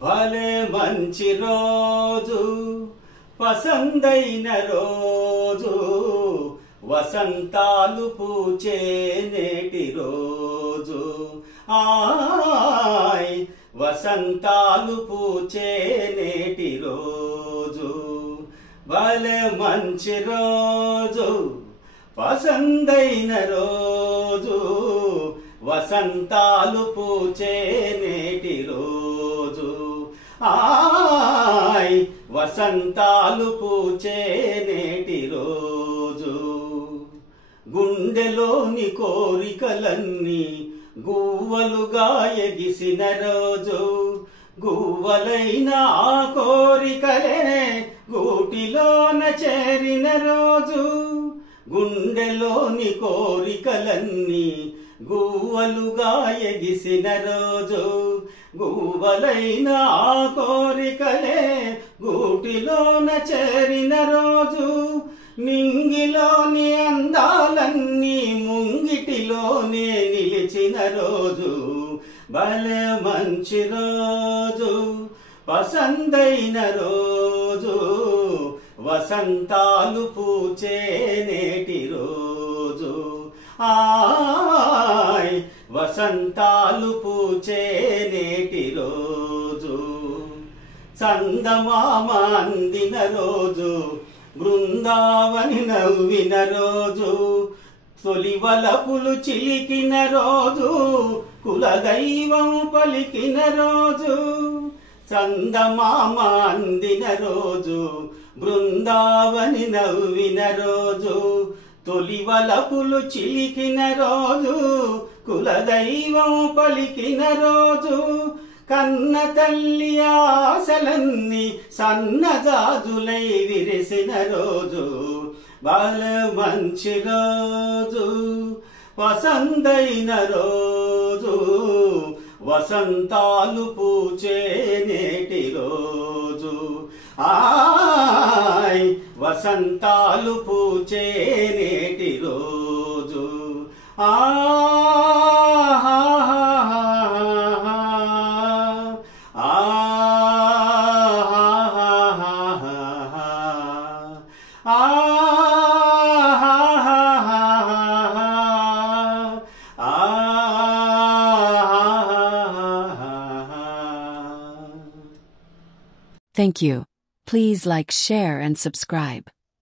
భలే మంచి రోజు పసందైన రోజు వసంతాలు పూచే నేటి రోజు ఆయ్ వసంతాలు పూచే నేటి రోజు భలే మంచి రోజు పసందైన రోజు వసంతాలు పూచే నేటి రోజు ఆయ్ వసంతాలు పూచే నేటి రోజు గుండెలోని కోరికలన్నీ గువ్వలుగా ఎగిసిన రోజు గువ్వలైన ఆ కోరికలే గూటిలోన చేరిన రోజు గుండెలోని కోరికలన్నీ గువ్వలుగా ఎగిసిన రోజు గువ్వలైన ఆ కోరికలే గూటిలోన చేరిన రోజు నింగిలోని అందాలన్నీ ముంగిటిలోనే నిలిచిన రోజు భలే మంచి రోజు పసందైన రోజు వసంతాలు పూచే నేటి రోజు ఆయ్ వసంతాలు పూచే నేటి రోజు చందమామ అందిన రోజు బృందావని నవ్విన రోజు తొలివలపులు చిలికిన రోజు కులదైవం పలికిన రోజు చందమామ అందిన రోజు బృందావని నవ్విన రోజు తొలివలపులు చిలికిన రోజు కులదైవం పలికిన రోజు కన్న తల్లి ఆశలన్నీ సన్నజాజులై విరిసిన రోజు భలే మంచి రోజు పసందైన రోజు వసంతాలు పూచే నేటి రోజు ఆయ్ వసంతాలు పూచే నేటి రోజు Thank you. Please like, share, and subscribe.